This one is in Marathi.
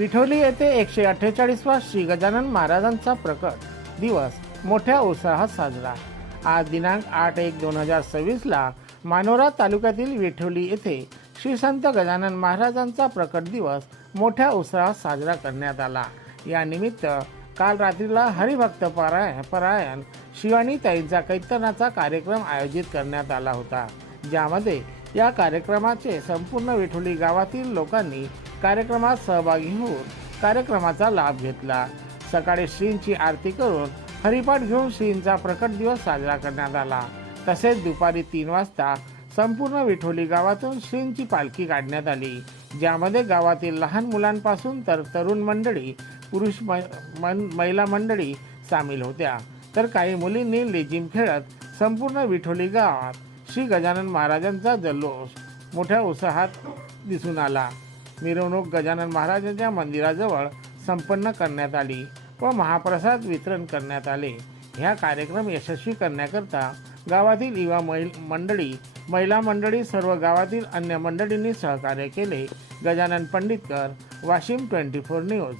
विठोली येथे 148वा श्री गजानन महाराजांचा प्रकट दिवस मोठ्या उत्साहात साजरा। आज दिनांक 8/1/2026 मानोरा तालुक्यातील विठोली येथे श्री संत गजानन महाराजांचा प्रकट दिवस मोठ्या उत्साहात साजरा करण्यात आला। या निमित्त काल रात्रीला हरिभक्त परायण शिवानी ताईंचा कीर्तनाचा कार्यक्रम आयोजित करण्यात आला होता, ज्यामध्ये या कार्यक्रमाचे संपूर्ण विठोली गावातील लोकांनी कार्यक्रमात सहभागी होऊन कार्यक्रमाचा लाभ घेतला। सकाळी श्रींची आरती करून हरिपाठ घेऊन श्रींचा प्रकट दिवस साजरा करण्यात आला। तसेच दुपारी 3 वाजता संपूर्ण विठोली गावातून श्रींची पालखी काढण्यात आली, ज्यामध्ये गावातील लहान मुलांपासून तर तरुण मंडळी, पुरुष महिला मंडळी सामील होत्या। तर काही मुलींनी लेझिम खेळत संपूर्ण विठोली गावात श्री गजानन महाराजांचा जल्लोष मोठ्या उत्साहात दिसून आला। मिरवणूक गजानन महाराजांच्या मंदिराजवळ संपन्न करण्यात आली व महाप्रसाद वितरण करण्यात आले। हा कार्यक्रम यशस्वी करण्याकरता गावातील युवा मंडळी, महिला मंडळी, सर्व गावातील अन्य मंडळींनी सहकार्य केले। गजानन पंडितकर, वाशिम 24 न्यूज।